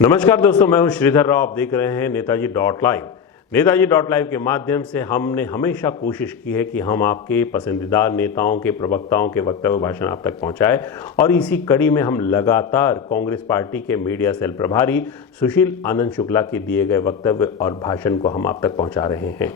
नमस्कार दोस्तों, मैं हूं श्रीधर राव। आप देख रहे हैं Netaji dot live. Netaji dot live के माध्यम से हमने हमेशा कोशिश की है कि हम आपके पसंदीदा नेताओं के, प्रवक्ताओं के वक्तव्य, भाषण आप तक पहुंचाएं। और इसी कड़ी में हम लगातार कांग्रेस पार्टी के मीडिया सेल प्रभारी सुशील आनंद शुक्ला के दिए गए वक्तव्य और भाषण को हम आप तक पहुंचा रहे हैं।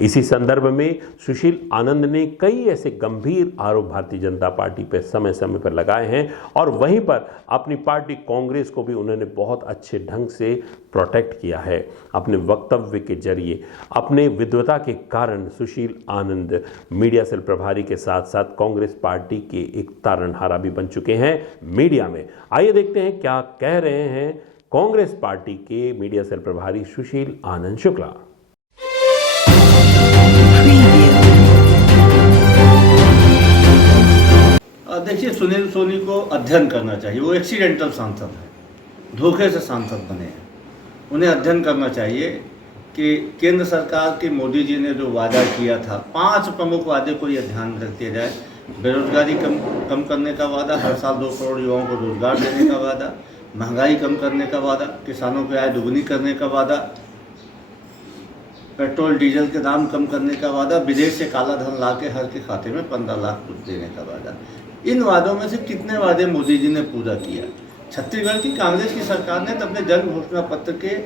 इसी संदर्भ में सुशील आनंद ने कई ऐसे गंभीर आरोप भारतीय जनता पार्टी पर समय समय पर लगाए हैं और वहीं पर अपनी पार्टी कांग्रेस को भी उन्होंने बहुत अच्छे ढंग से प्रोटेक्ट किया है अपने वक्तव्य के जरिए। अपने विद्वता के कारण सुशील आनंद मीडिया सेल प्रभारी के साथ साथ कांग्रेस पार्टी के एक तारणहारा भी बन चुके हैं मीडिया में। आइए देखते हैं क्या कह रहे हैं कांग्रेस पार्टी के मीडिया सेल प्रभारी सुशील आनंद शुक्ला। देखिए, सुनील सोनी को अध्ययन करना चाहिए। वो एक्सीडेंटल सांसद है, धोखे से सांसद बने हैं। उन्हें अध्ययन करना चाहिए कि केंद्र सरकार के मोदी जी ने जो वादा किया था, 5 प्रमुख वादे को यह ध्यान रख दिया जाए। बेरोजगारी कम करने का वादा, हर साल 2 करोड़ युवाओं को रोजगार देने का वादा, महंगाई कम करने का वादा, किसानों की आय दुगनी करने का वादा, पेट्रोल डीजल के दाम कम करने का वादा, विदेश से काला धन ला के हर के खाते में 15 लाख देने का वादा। इन वादों में से कितने वादे मोदी जी ने पूरा किया? छत्तीसगढ़ की कांग्रेस की सरकार ने तो अपने जन घोषणा पत्र के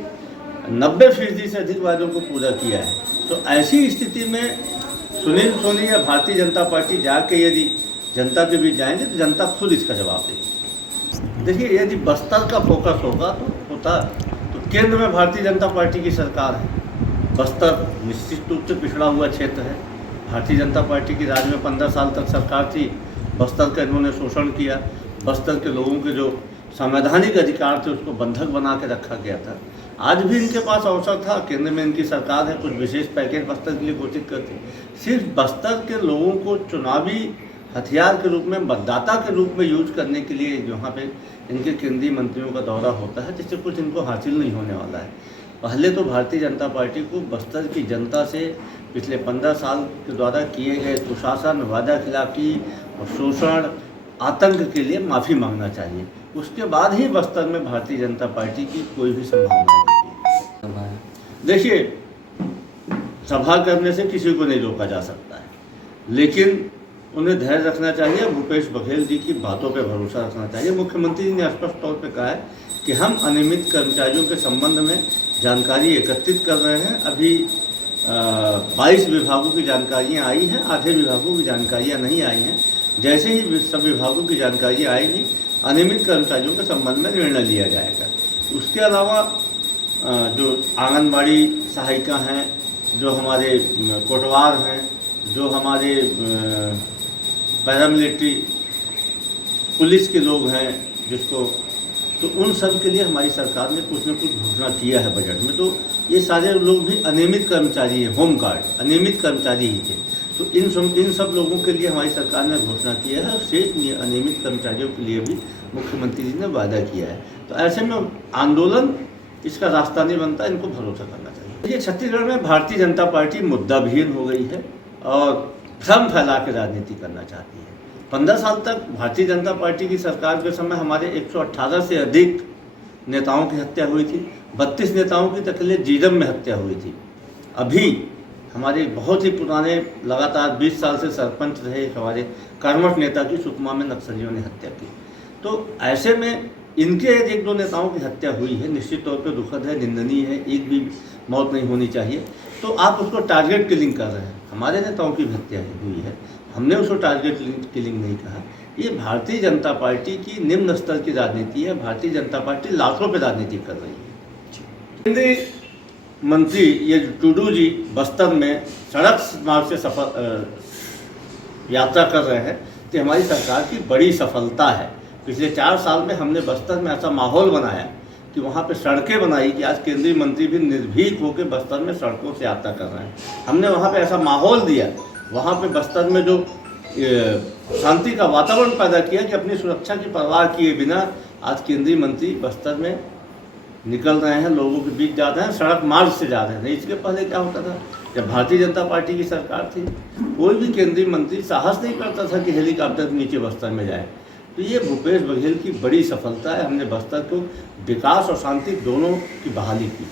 90% से अधिक वादों को पूरा किया है। तो ऐसी स्थिति में सुनील सोनी या भारतीय जनता पार्टी जाके यदि जनता के बीच जाएंगे तो जनता खुद इसका जवाब देगी। देखिए, यदि बस्तर का फोकस होता तो केंद्र में भारतीय जनता पार्टी की सरकार है। बस्तर निश्चित रूप से पिछड़ा हुआ क्षेत्र है। भारतीय जनता पार्टी की राज में 15 साल तक सरकार थी। बस्तर का इन्होंने शोषण किया। बस्तर के लोगों के जो संवैधानिक अधिकार थे उसको बंधक बना के रखा गया था। आज भी इनके पास अवसर था, केंद्र में इनकी सरकार है, कुछ विशेष पैकेज बस्तर के लिए घोषित करती। सिर्फ बस्तर के लोगों को चुनावी हथियार के रूप में, मतदाता के रूप में यूज करने के लिए यहाँ पे इनके केंद्रीय मंत्रियों का दौरा होता है, जिससे कुछ इनको हासिल नहीं होने वाला है। पहले तो भारतीय जनता पार्टी को बस्तर की जनता से पिछले 15 साल के द्वारा किए गए दुशासन, वादाखिलाफी और शोषण, आतंक के लिए माफ़ी मांगना चाहिए। उसके बाद ही बस्तर में भारतीय जनता पार्टी की कोई भी संभावना नहीं है। देखिए, सभा करने से किसी को नहीं रोका जा सकता है, लेकिन उन्हें धैर्य रखना चाहिए। भूपेश बघेल जी की बातों पर भरोसा रखना चाहिए। मुख्यमंत्री जी ने स्पष्ट तौर पर कहा है कि हम अनियमित कर्मचारियों के संबंध में जानकारी एकत्रित कर रहे हैं। अभी 22 विभागों की जानकारियाँ आई हैं, आधे विभागों की जानकारियाँ नहीं आई हैं। जैसे ही सब विभागों की जानकारी आएगी, अनियमित कर्मचारियों के संबंध में निर्णय लिया जाएगा। उसके अलावा जो आंगनबाड़ी सहायिका हैं, जो हमारे कोटवार हैं, जो हमारे पैरामिलिट्री पुलिस के लोग हैं, तो उन सब के लिए हमारी सरकार ने कुछ न कुछ घोषणा किया है बजट में। तो ये सारे लोग भी अनियमित कर्मचारी हैं, होम गार्ड अनियमित कर्मचारी ही थे। तो इन सब लोगों के लिए हमारी सरकार ने घोषणा किया है और शेष अनियमित कर्मचारियों के लिए भी मुख्यमंत्री जी ने वादा किया है। तो ऐसे में आंदोलन इसका रास्ता नहीं बनता, इनको भरोसा करना चाहिए। ये छत्तीसगढ़ में भारतीय जनता पार्टी मुद्दाविहीन हो गई है और भ्रम फैला के राजनीति करना चाहती है। 15 साल तक भारतीय जनता पार्टी की सरकार के समय हमारे 118 से अधिक नेताओं की हत्या हुई थी। 32 नेताओं की तकलीफ जीरम में हत्या हुई थी। अभी हमारे बहुत ही पुराने, लगातार 20 साल से सरपंच रहे हमारे कर्मठ नेता की सुकमा में नक्सलियों ने हत्या की। तो ऐसे में इनके 1-2 नेताओं की हत्या हुई है, निश्चित तौर पर दुखद है, निंदनीय है। एक भी मौत नहीं होनी चाहिए। तो आप उसको टारगेट किलिंग कर रहे हैं। हमारे नेताओं की भी हत्या हुई है, हमने उसको टारगेट किलिंग नहीं कहा। ये भारतीय जनता पार्टी की निम्न स्तर की राजनीति है। भारतीय जनता पार्टी लाखों पे राजनीति कर रही है। केंद्रीय मंत्री ये टूडू जी बस्तर में सड़क मार्ग से यात्रा कर रहे हैं, तो हमारी सरकार की बड़ी सफलता है। पिछले 4 साल में हमने बस्तर में ऐसा माहौल बनाया कि वहाँ पे सड़कें बनाई कि आज केंद्रीय मंत्री भी निर्भीक होकर बस्तर में सड़कों से यात्रा कर रहे हैं। हमने वहाँ पे ऐसा माहौल दिया, वहाँ पे बस्तर में जो शांति का वातावरण पैदा किया कि अपनी सुरक्षा की परवाह किए बिना आज केंद्रीय मंत्री बस्तर में निकल रहे हैं, लोगों के बीच जा रहे हैं, सड़क मार्ग से जा रहे हैं। इसके पहले क्या होता था, जब भारतीय जनता पार्टी की सरकार थी, कोई भी केंद्रीय मंत्री साहस नहीं करता था कि हेलीकॉप्टर के नीचे बस्तर में जाए। तो ये भूपेश बघेल की बड़ी सफलता है। हमने बस्तर को विकास और शांति दोनों की बहाली की।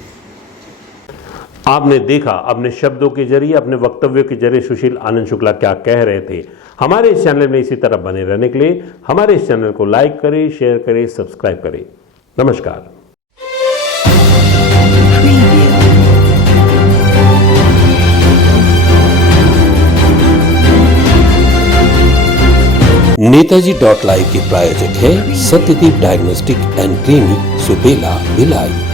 आपने देखा अपने शब्दों के जरिए, अपने वक्तव्यों के जरिए सुशील आनंद शुक्ला क्या कह रहे थे। हमारे इस चैनल में इसी तरह बने रहने के लिए हमारे इस चैनल को लाइक करें, शेयर करें, सब्सक्राइब करें। नमस्कार। नेताजी .live के प्रायोजक है Satyadeep diagnostic and clinic, Supela, Bhilai.